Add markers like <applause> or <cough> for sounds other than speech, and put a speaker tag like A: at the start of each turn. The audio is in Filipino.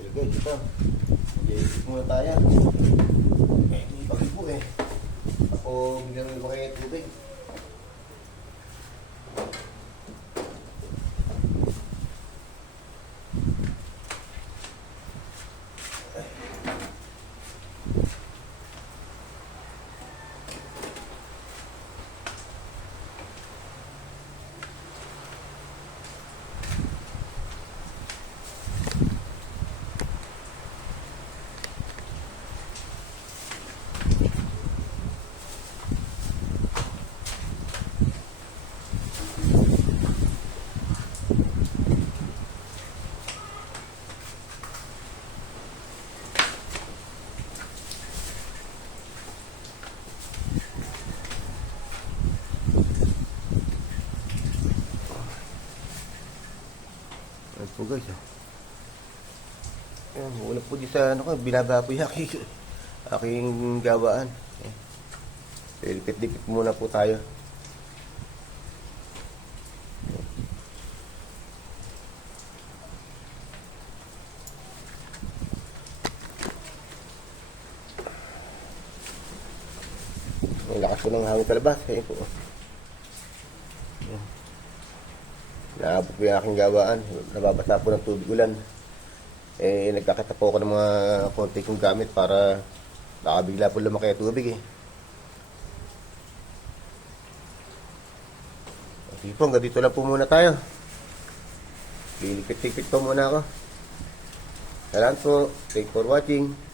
A: Pero guys, ito. Mag-iisip muna tayo. Eh, hindi pa eh. Ako, bigyan rin ba kayo tubig? Ayan po guys. Ayan, wala po di sa ano ko, binaba po yung aking, <laughs> aking gawaan. Ayan. Lilipit-lipit muna po tayo. Ang lakas po ng hangin sa labas. Ayan po. Ayan. Naabot po yung aking gawaan. Nababasa po ng tubig ulan. Eh, nagkakita po ako ng mga konti kong gamit para baka bigla po lumaki ang tubig eh. Sige po, hanggang dito lang po muna tayo. Lilikit-likit po muna ako. Salamat po. Thanks for watching.